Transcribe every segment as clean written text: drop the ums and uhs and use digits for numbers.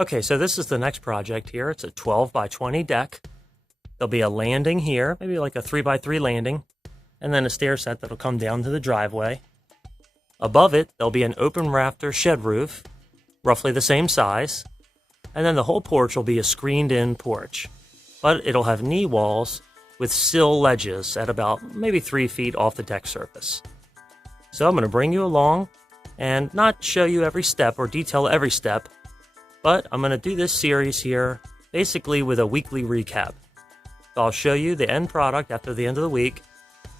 Okay, so this is the next project here. It's a 12 by 20 deck. There'll be a landing here, maybe like a 3 by 3 landing, and then a stair set that'll come down to the driveway. Above it, there'll be an open rafter shed roof, roughly the same size, and then the whole porch will be a screened-in porch, but it'll have knee walls with sill ledges at about maybe 3 feet off the deck surface. So I'm going to bring you along and not show you every step or detail every step, but I'm going to do this series here basically with a weekly recap. So I'll show you the end product after the end of the week,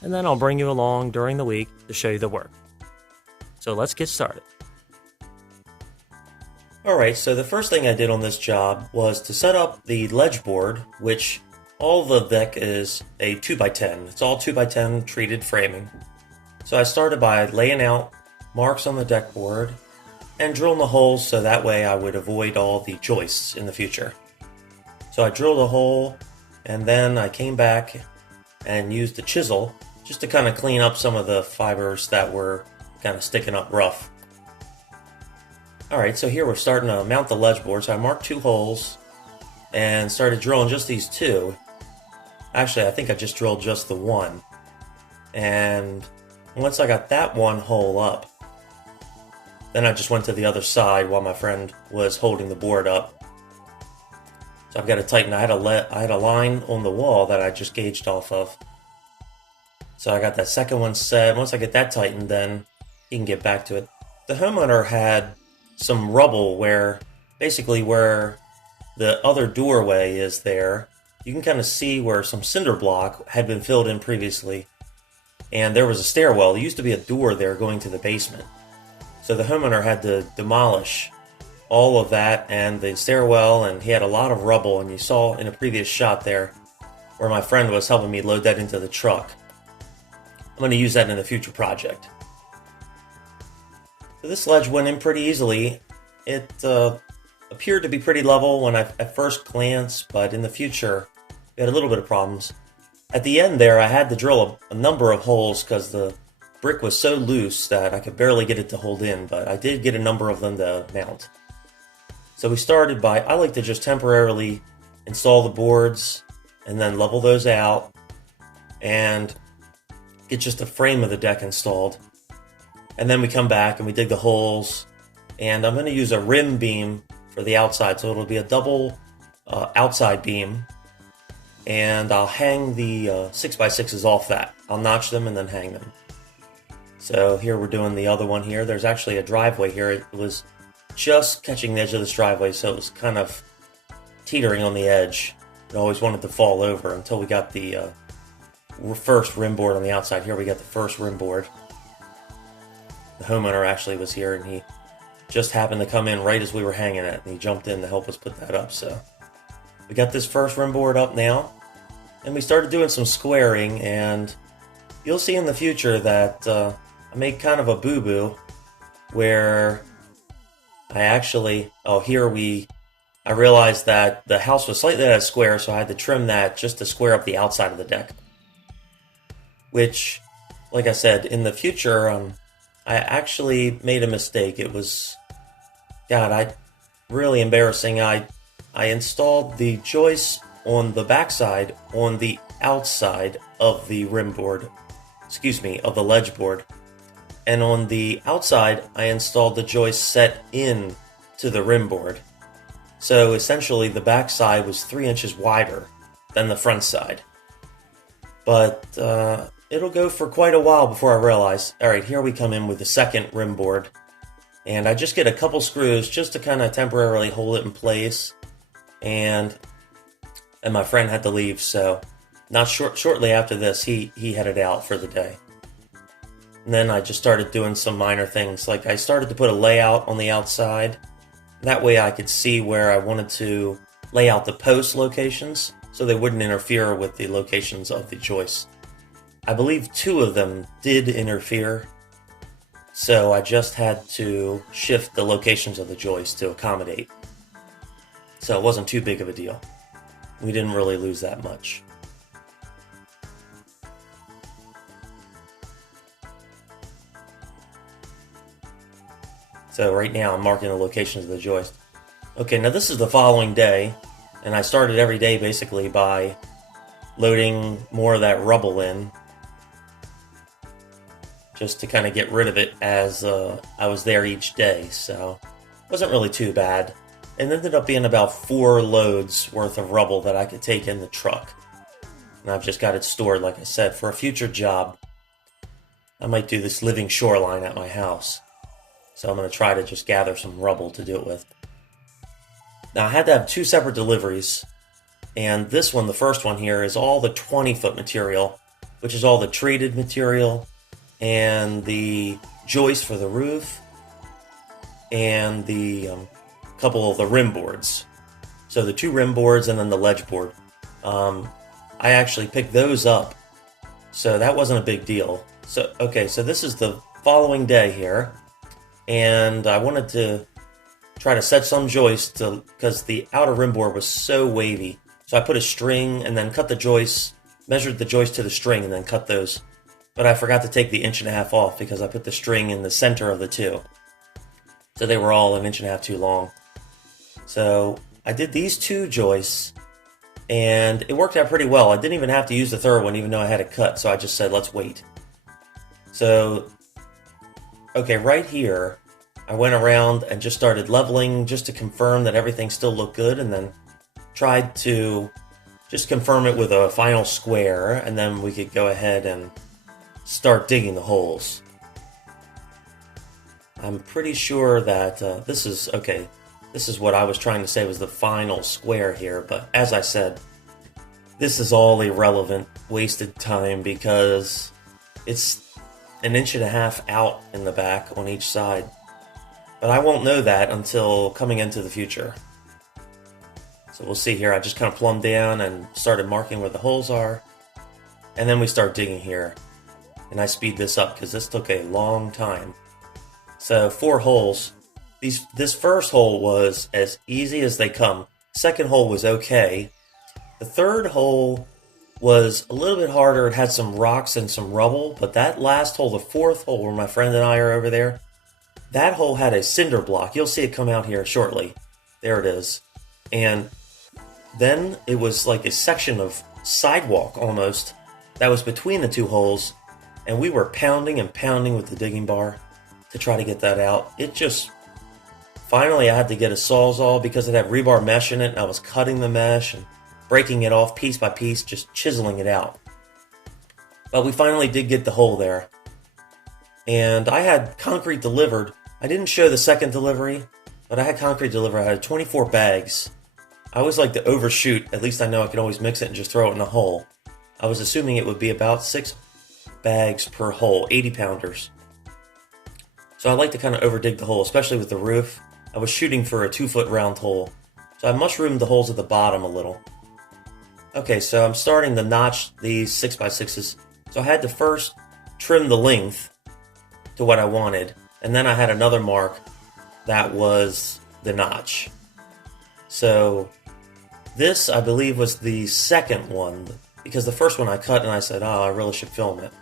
and then I'll bring you along during the week to show you the work. So let's get started. Alright, so the first thing I did on this job was to set up the ledge board, which all the deck is a 2x10. It's all 2x10 treated framing. So I started by laying out marks on the deck board and drilling the holes so that way I would avoid all the joists in the future. So I drilled a hole and then I came back and used the chisel just to kind of clean up some of the fibers that were kind of sticking up rough. Alright, so here we're starting to mount the ledge board. So I marked 2 holes and started drilling just these 2. Actually, I think I just drilled just the 1. And once I got that 1 hole up, then I just went to the other side while my friend was holding the board up. So I've got to tighten. I had a line on the wall that I just gauged off of. So I got that second one set. Once I get that tightened, then you can get back to it. The homeowner had some rubble where the other doorway is there. You can kind of see where some cinder block had been filled in previously. And there was a stairwell. There used to be a door there going to the basement. So the homeowner had to demolish all of that and the stairwell, and he had a lot of rubble, and you saw in a previous shot there where my friend was helping me load that into the truck. I'm going to use that in a future project. So this ledge went in pretty easily. It appeared to be pretty level when at first glance, but in the future we had a little bit of problems. At the end there I had to drill a number of holes because the brick was so loose that I could barely get it to hold in, but I did get a number of them to mount. So we started by, I like to just temporarily install the boards and then level those out and get just a frame of the deck installed. And then we come back and we dig the holes, and I'm going to use a rim beam for the outside, so it'll be a double outside beam, and I'll hang the 6x6s off that. I'll notch them and then hang them. So here we're doing the other one here. There's actually a driveway here. It was just catching the edge of this driveway, so it was kind of teetering on the edge. It always wanted to fall over until we got the first rim board on the outside. Here we got the first rim board. The homeowner actually was here, and he just happened to come in right as we were hanging it, and he jumped in to help us put that up. So we got this first rim board up now, and we started doing some squaring, and you'll see in the future that I made kind of a boo-boo where I actually, I realized that the house was slightly out of square, so I had to trim that just to square up the outside of the deck. Which, like I said, in the future, I actually made a mistake. It was, really embarrassing. I installed the joists on the backside on the outside of the rim board, of the ledge board. And on the outside, I installed the joist set in to the rim board. So essentially the back side was 3 inches wider than the front side. But it'll go for quite a while before I realize, alright, here we come in with the second rim board. And I just get a couple screws just to kind of temporarily hold it in place. And my friend had to leave, so shortly after this, he headed out for the day. And then I just started doing some minor things, like I started to put a layout on the outside. That way I could see where I wanted to lay out the post locations so they wouldn't interfere with the locations of the joists. I believe 2 of them did interfere, so I just had to shift the locations of the joists to accommodate. So it wasn't too big of a deal. We didn't really lose that much. So right now I'm marking the locations of the joist. Okay, now this is the following day, and I started every day basically by loading more of that rubble in, just to kind of get rid of it as I was there each day, so it wasn't really too bad. It ended up being about 4 loads worth of rubble that I could take in the truck. And I've just got it stored, like I said, for a future job. I might do this living shoreline at my house. So I'm going to try to just gather some rubble to do it with. Now I had to have 2 separate deliveries. And this one, the first one here, is all the 20-foot material, which is all the treated material and the joist for the roof and the couple of the rim boards. So the 2 rim boards and then the ledge board. I actually picked those up, so that wasn't a big deal. So okay, so this is the following day here, and I wanted to try to set some joist because the outer rim board was so wavy. So I put a string and then cut the joists, measured the joist to the string, and then cut those. But I forgot to take the 1.5 inches off because I put the string in the center of the 2. So they were all 1.5 inches too long. So I did these 2 joists, and it worked out pretty well. I didn't even have to use the third one, even though I had it cut, so I just said, let's wait. So, okay, right here, I went around and just started leveling just to confirm that everything still looked good, and then tried to just confirm it with a final square, and then we could go ahead and start digging the holes. I'm pretty sure that this is what I was trying to say was the final square here, but as I said, this is all irrelevant, wasted time, because it's 1.5 inches out in the back on each side. But I won't know that until coming into the future. So we'll see here. I just kind of plumbed down and started marking where the holes are. And then we start digging here. And I speed this up because this took a long time. So 4 holes. This first hole was as easy as they come. Second hole was okay. The third hole was a little bit harder. It had some rocks and some rubble, but that last hole, the 4th hole where my friend and I are over there, that hole had a cinder block. You'll see it come out here shortly. There it is. And then it was like a section of sidewalk almost that was between the 2 holes, and we were pounding and pounding with the digging bar to try to get that out. It just... Finally, I had to get a Sawzall because it had rebar mesh in it, and I was cutting the mesh and breaking it off piece by piece, just chiseling it out. But we finally did get the hole there. And I had concrete delivered. I didn't show the second delivery, but I had concrete delivered. I had 24 bags. I always like to overshoot. At least I know I can always mix it and just throw it in the hole. I was assuming it would be about 6 bags per hole, 80-pounders. So I like to kind of overdig the hole, especially with the roof. I was shooting for a 2-foot round hole, so I mushroomed the holes at the bottom a little. Okay, so I'm starting to notch these 6x6s. So I had to first trim the length to what I wanted, and then I had another mark that was the notch. So this, I believe, was the second one, because the first one I cut and I said, oh, I really should film it,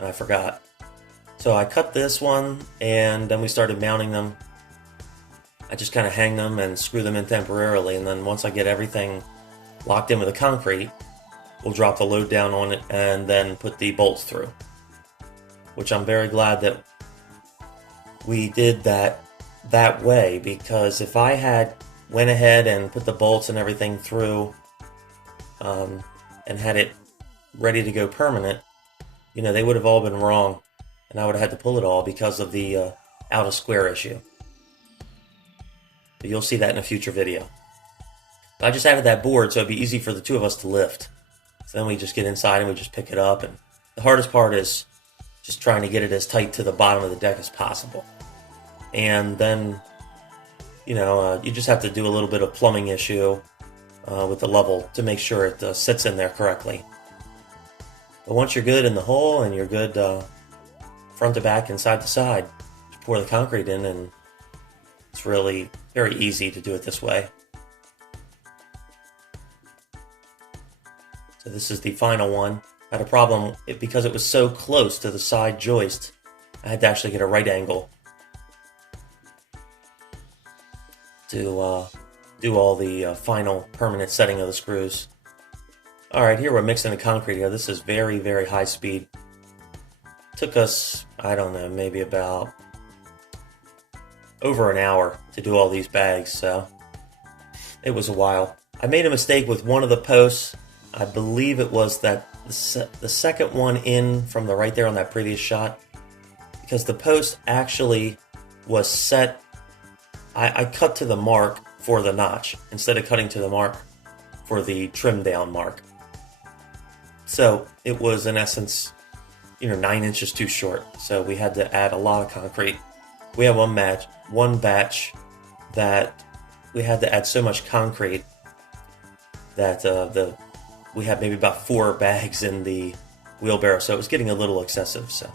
and I forgot. So I cut this one, and then we started mounting them. I just kind of hang them and screw them in temporarily, and then once I get everything locked in with the concrete, we'll drop the load down on it and then put the bolts through. Which I'm very glad that we did that way, because if I had went ahead and put the bolts and everything through and had it ready to go permanent, you know, they would have all been wrong, and I would have had to pull it all because of the out of square issue. But you'll see that in a future video. I just added that board so it'd be easy for the 2 of us to lift. So then we just get inside and we just pick it up, and the hardest part is just trying to get it as tight to the bottom of the deck as possible. And then, you know, you just have to do a little bit of plumbing issue with the level to make sure it sits in there correctly. But once you're good in the hole and you're good front to back and side to side, just pour the concrete in, and it's really very easy to do it this way. So this is the final one. I had a problem because it was so close to the side joist. I had to actually get a right angle to do all the final permanent setting of the screws. Alright, here we're mixing the concrete here. This is very, very high speed. Took us, I don't know, maybe about over an hour to do all these bags, so it was a while. I made a mistake with one of the posts. I believe it was that the second one in from the right there on that previous shot, because the post actually was set. I cut to the mark for the notch instead of cutting to the mark for the trim down mark. So it was in essence, 9 inches too short. So we had to add a lot of concrete. We had one batch that we had to add so much concrete that we had maybe about 4 bags in the wheelbarrow, so it was getting a little excessive. So,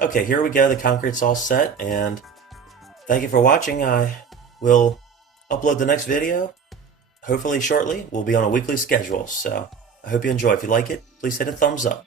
okay, here we go. The concrete's all set, and thank you for watching. I will upload the next video, hopefully shortly. We'll be on a weekly schedule, so I hope you enjoy. If you like it, please hit a thumbs up.